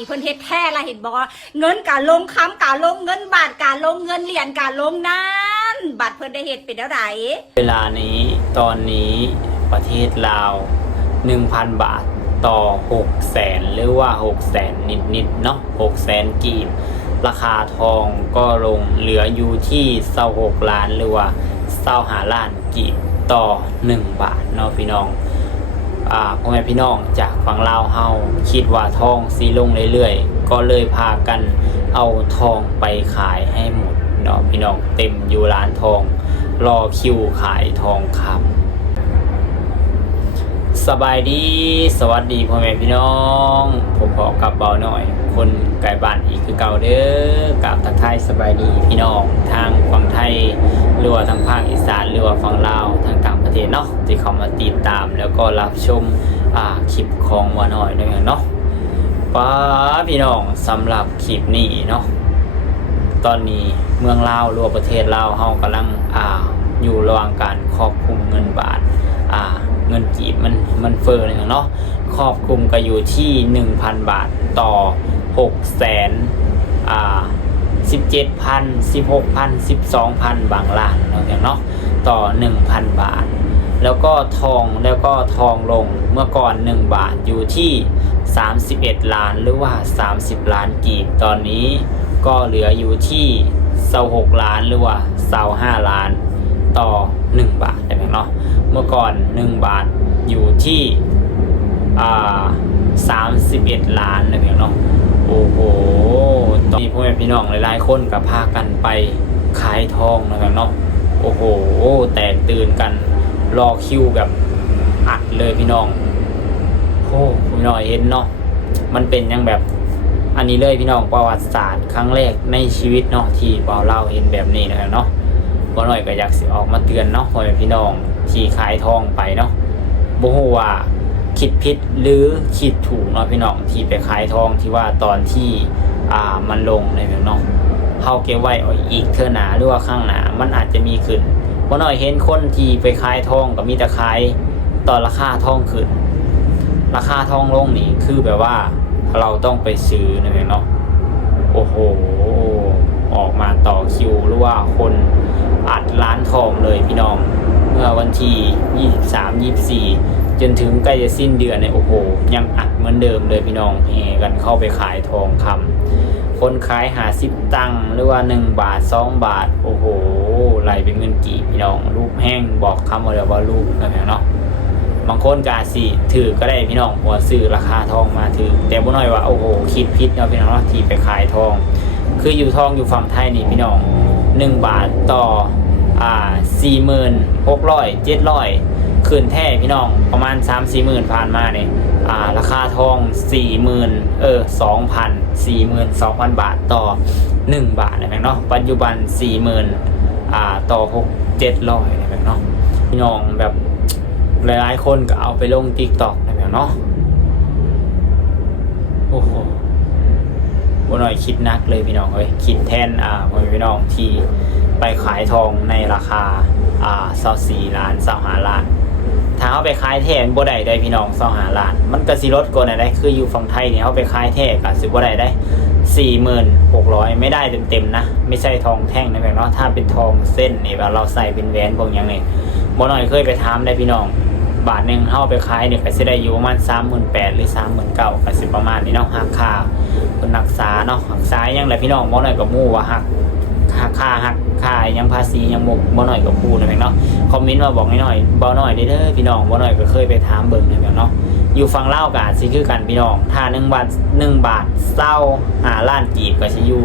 นี้เพิ่นเฮ็ดแท้ละเห็นบอกว่าเงินกาลงค้ำกาลงเงินบาทกาลงเงินเหรียญกาลงนั้นบัตรเพิ่นได้เฮ็ดเป็นเท่าไหร่เวลานี้ตอนนี้ประเทศลาว 1,000 บาทต่อ 6 แสนหรือว่า 6 แสนนิดๆเนาะ6แสนกีบ ราคาทองก็ลงเหลืออยู่ที่26ล้านหรือว่า25ล้านกีบต่อ 1 บาทเนาะพี่น้อง อ่าพ่อแม่พี่น้องจากฝั่งลาวเฮาคิดว่าทองสีลงเรื่อยๆ ก็เลยพากันเอาทองไปขายให้หมดเนาะพี่น้องเต็มอยู่ร้านทอง รอคิวขายทองคำสบายดี สวัสดีพ่อแม่พี่น้อง ผมขอกลับเบาหน่อย คนไก่บ้านอีกคือเก่าเด้อกลับทักทายสบายดีพี่น้องทางฝั่งไทยหรือว่าทางภาคอีสานหรือว่าฝั่งลาวทางต่าง ประเทศเนาะที่เขามาติดตามแล้วก็รับชมอ่าคลิปของวานอยด้วยกันเนาะป้าพี่น้องสำหรับคลิปนี้เนาะตอนนี้เมืองลาวรือว่าประเทศลาวเฮากำลังอ่าอยู่ระหว่างการครอบคุมเงินบาทอ่าเงินกีบมันมันเฟ้อเนี่ยเนาะครอบคุมก็อยู่ที่ 1,000 บาทต่อ6แสนอ่า17,000 16,000 12,000 บางล้านเนาะอย่างเนาะ ต่อ 1,000 บาท แล้วก็ทองแล้วก็ทองลงเมื่อก่อน 1 บาทอยู่ที่ 31 ล้านหรือว่า 30 ล้านกีบตอนนี้ก็เหลืออยู่ที่เซาหกล้านหรือว่าเซาห้าล้านต่อ 1 บาทได้ไหมเนาะเมื่อก่อน 1 บาทอยู่ที่อ่าสามสิบเอ็ดล้านนะเพียงเนาะโอ้โหตอนนี้พ่อแม่พี่น้องหลายๆคนกับพากันไปขายทองนะเพียงเนาะ โอ้โห แตกตื่นกัน รอคิวแบบอัดเลยพี่น้องโอ้พี่น้องเห็นเนาะมันเป็นยังแบบอันนี้เลยพี่น้องประวัติศาสตร์ครั้งแรกในชีวิตเนาะที่เบาเล่าเห็นแบบนี้นะครับเนาะบ่หน่อยก็อยากสิออกมาเตือนเนาะพ่อแม่พี่น้องที่ขายทองไปเนาะบ่ฮู้ว่าคิดผิดหรือคิดถูกเนาะพี่น้องที่ไปขายทองที่ว่าตอนที่อ่ามันลงในแบบเนาะ เฮาเก็บไว้เอาอีกเทื่อหนาหรือว่าข้างหนามันอาจจะมีขึ้นบ่หน่อยเห็นคนที่ไปขายทองก็มีแต่ขายตอนราคาทองขึ้น ราคาทองลงนี่คือแบบว่าเราต้องไปซื้อนะเนาะโอ้โห ออกมาต่อคิวหรือว่าคนอัดร้านทองเลยพี่น้อง เมื่อวันที่ 23 24 จนถึงใกล้จะสิ้นเดือนเนี่ยโอ้โห ยังอัดเหมือนเดิมเลยพี่น้องเฮกันเข้าไปขายทองคำ คนขายหาสิบตังค์หรือว่า1บาท2บาท โอ้โหไหลเป็นเงินกี่พี่น้อง รูปแห้งบอกคำว่าเดี๋ยวว่ารูปนะพี่น้องเนาะบางคนกาสิถือก็ได้พี่น้องหัวซื้อราคาทองมาถือ แต่บ่น้อยว่าโอ้โหคิดพิษเนาะพี่น้องเนาะที่ไปขายทอง คืออยู่ทองอยู่ฝั่งไทยนี่พี่น้องหนึ่งบาทต่ออ่าสี่หมื่นหกร้อยเจ็ดร้อย คืนแท้พี่น้องประมาณสามสี่หมื่นผ่านมาเนี่ยาราคาทองสี่หมื่นเออสองพันสี่หมื่นสองพันบาทต่อหนึ่งบาทนะเนาะปัจจุบันสี่หมื่นอ่าต่อหกเจ็ดร้อยนะเนาะพี่น้องแบบหลายๆคนก็เอาไปลงติ๊กต็อกนะแบบเนาะโอ้โหบหน่อยคิดนักเลยพี่น้องเอ้ยคิดแทนอ่าพี่น้องที่ไปขายทองในราคาอ่าเศร้าสี่ล้านเศร้าหาล้าน ถ้าเอาไปขายแท้บ่ได้ได้พี่น้องเศร้าหาล้าน มันก็สิลดกว่าได้คืออยู่ฝั่งไทยเนี่ยเอาไปขายแท้ก็สิบ่ได้ได้สี่หมื่นหกร้อยไม่ได้เต็มๆนะ ไม่ใช่ทองแท่งนะแบบเนาะถ้าเป็นทองเส้นนี่แบบเราใส่เป็นแหวนพวกอย่างนี้บ่หน่อยเคยไปถามได้พี่น้อง บาทหนึ่งเอาไปขายเนี่ยก็สิได้อยู่ประมาณสามหมื่นแปดหรือสามหมื่นเก้าก็สิประมาณนี้เนาะหักค่าคนรักษาเนาะหักษายังไรพี่น้องบ่หน่อยกับมู่ว่าหัก ค่าค่าหักค่ายังภาษียังบ่บ่หน่อยกับพูดนะเนาะคอมเมนต์มาบอกหน่อยบ่หน่อยเด้อพี่น้องบ่หน่อยก็เคยไปถามเบิ่งนะเองเนาะอยู่ฟังเล่ากาสิคือกันพี่น้องถ้าหนึ่งบาทหนึ่งบาทเศร้าหาล้านกีบก็สิอยู่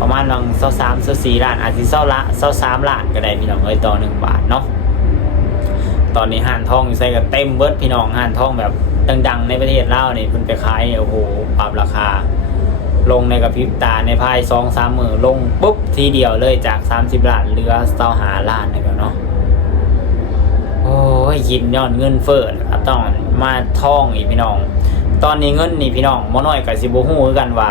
ประมาณลองเศร้าสามเศร้าสี่ล้านอาจจะเศร้าละเศร้าสามล้านก็ได้พี่น้องเอ้ยต่อหนึ่งบาทเนาะตอนนี้ห้านทองอยู่ใส่กับเต็มเบิร์ดพี่น้องห้านทองแบบดัง ๆ ในประเทศเล่าวนี่เพิ่นไปขายโอ้โหปรับราคา ลงในกระพริบตาในภายสองสามมือลงปุ๊บทีเดียวเลยจาก30ล้านเหลือเศร้าหาล้านนะครับเนาะโอ้ยยินย้อนเงินเฟ้อนะครับต้องมาท่องอีกพี่น้อง ตอนนี้เงินนี่พี่น้องบ่น้อยกับสิบ่ฮู้คือกันว่า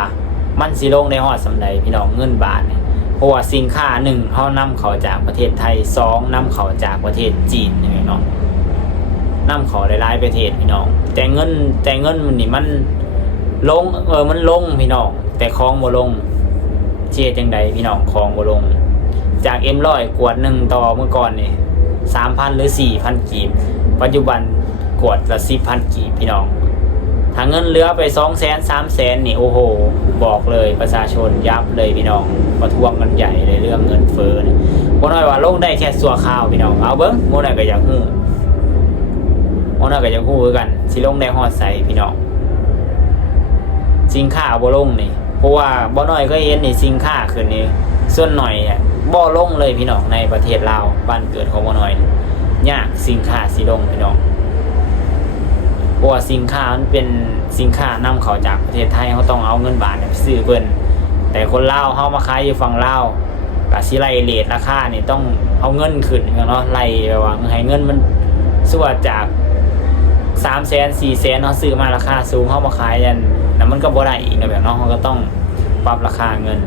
มันสิลงในฮอดสำใดพี่น้องเงินบาทนี่เพราะว่าสินค้าหนึ่งเฮานำเข้าจากประเทศไทยสองนำเข้าจากประเทศจีนนี่เนาะนำเขาหลายๆประเทศพี่น้อง แต่เงินแต่เงินมันนี่มัน ลงเออมันลงพี่น้อง แต่คลองบ่ลงเชียจังใดพี่น้องคลองบ่ลง จากเอ็มร้อยกวดหนึ่งต่อเมื่อก่อนนี่สามพันหรือสี่พันกีบ ปัจจุบันกวดละสิบพันกีบพี่น้องถ้าเงินเหลือไปสองแสนสามแสนนี่โอ้โห บอกเลยประชาชนยับเลยพี่น้องประท้วงกันใหญ่เลยเรื่องเงินเฟ้อนี่บ่น้อยว่าลงได้แค่สัวข้าวพี่น้องเอาเบิ้งโมน้อยก็อยากฮู้โมน้อยก็อยากฮู้คือกันสิลงได้ฮอดใสพี่น้อง สินค้าบ่ลงนี่ เพราะว่าบ่น้อยก็เห็นนี่สินค้าขึ้นนี่ส่วนหน่อยบ่ลงเลยพี่น้องในประเทศลาวบ้านเกิดของบ่น้อยยากสินค้าสิลงพี่น้องเพราะว่าสินค้ามันเป็นสินค้านำเข้าจากประเทศไทยเขาต้องเอาเงินบาทเนี่ยไปซื้อเพิ่นแต่คนลาวเฮามาขายอยู่ฝั่งลาวก็สิไล่เรทราคานี่ต้องเอาเงินขึ้นเนาะไล่แบบว่าให้เงินมันสวดจากสามแสนสี่แสนเนาะซื้อมาราคาสูงเข้ามาขายยัน แล้วมันก็บ่ได้อีกนะแบบเนาะเขาก็ต้องปรับราคาเงิน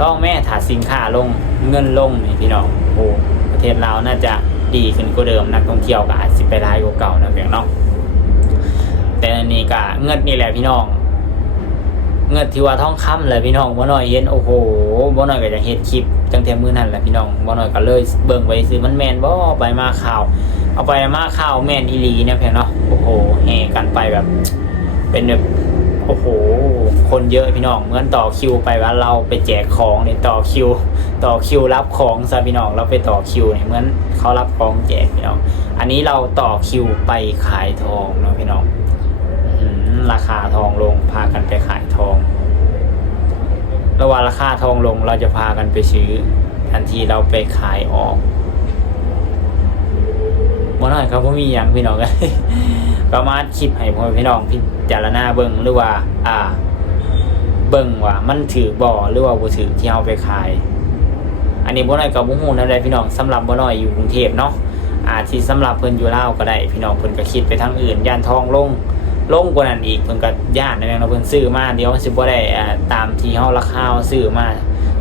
ลองแม่ถาสินค้าลงเงินลงนี่พี่น้องโอ้ประเทศลาน่าจะดีขึ้นกว่าเดิมนักท่องเที่ยวก็อาจสิไปรายกว่าเก่านะแบบเนาะแต่อันนี้ก็เงินนี่แหละพี่น้อง เงินที่ว่าท้องคำเลยพี่น้องบ่น้อยเห็นโอ้โหบ่น้อยก็จะเฮ็ดคลิปจังแต่มื้อนั้นแหละพี่น้องบ่น้อยก็เลยเบิ่งไว้ซื้อมันแม่นบ่ไปมาข่าว เอาไปมาข้าวแม่นอีหลีเนี่ยเพียงเนาะโอ้โหแห่กันไปแบบ เป็นแบบโอ้โห คนเยอะพี่น้องเหมือนต่อคิวไปว่าเราไปแจกของเนี่ยต่อคิว ต่อคิวรับของซะพี่น้องเราไปต่อคิวเนี่ยเหมือนเขารับของแจกพี่น้อง อันนี้เราต่อคิวไปขายทองเนาะพี่น้องราคาทองลงพากันไปขายทอง ระหว่างราคาทองลงเราจะพากันไปซื้อ ทันทีเราไปขายออก บ่น้อยครับผมมีอย่างพี่น้องก็มาคลิปให้พ่อพี่น้องพิจารณาเบิ่งหรือว่า อ่า เบิ่งว่ามันถือบ่หรือว่าบ่ถือที่เอาไปขาย อันนี้บ่น้อยก็บ่ฮู้นำได้พี่น้องสำหรับบ่น้อยอยู่กรุงเทพเนาะอาจสิสำหรับเพิ่นอยู่ลาวก็ได้ พี่น้องเพิ่นก็คิดไปทางอื่นย่านทองลงลงกว่านั้นอีกเพิ่นก็ย่านนั่นแหละเนาะเพิ่นซื้อมาเดี๋ยวมันสิบ่ได้อ่าตามที่เฮาราคาซื้อมา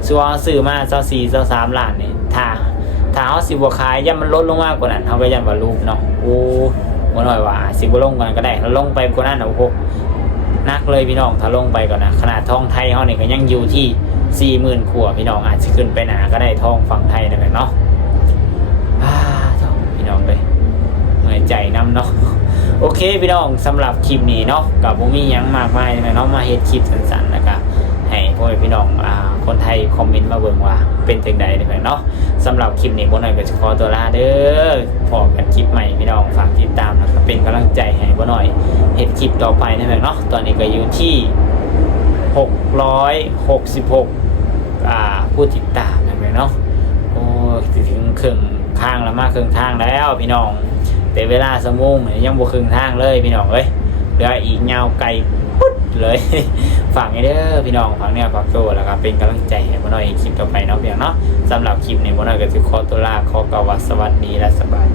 ส่วนเฮาซื้อมา24 23ล้านนี่ถ้า ถ้าเขาสิบวขายย่ามันลดลงมากกว่านั้นเขาก็ยันว่ารูปเนาะโอ้บ่หน่อยว่าสิบวลงกันก็ได้แล้วลงไปกว่านั้นนะโอ้โหนักเลยพี่น้องถ้าลงไปก่อนนะขนาดทองไทยเขาเนี่ยก็ยังอยู่ที่สี่หมื่นขวบพี่น้องอาจจะขึ้นไปหนาก็ได้ทองฝั่งไทยนั่นแหละเนาะอ่าทองพี่น้องเลยเหนื่อยใจน้ำเนาะโอเคพี่น้องสำหรับคลิปนี้เนาะกับผมมียังมากมายนะเนาะมาเฮ็ดคลิปสั้นๆนะครับให้พ่อพี่น้องอ่า คนไทยคอมเมนต์มาเบิ่งว่า เป็นจังใดได้ไหมเนาะสำหรับคลิปนี้บ่หน่อยก็จะขอตัวลาเด้อพอกันคลิปใหม่พี่น้องฝากติดตามนะครับเป็นกำลังใจให้บ่หน่อยเห็นคลิปต่อไปนะครับเนาะตอนนี้ก็อยู่ที่ 666อ่าผู้ติดตามนะครับเนาะโอ้ถึงครึ่งทางแล้วมากครึ่งทางแล้วพี่น้องแต่เวลาสมุงเนี่ยยังบ่ครึ่งทางเลยพี่น้องเอ้ยเหลืออีกยาวไกล เลย ฝากไว้เด้อพี่น้องฝากเนี่ยฝากตัวแล้วก็เป็นกำลังใจให้บ่หน่อยคลิปต่อไปเนาะเพียงเนาะสำหรับคลิปนี้บ่น้อยก็สิขอตัวลาขอกล่าวว่าสวัสดีและสบาย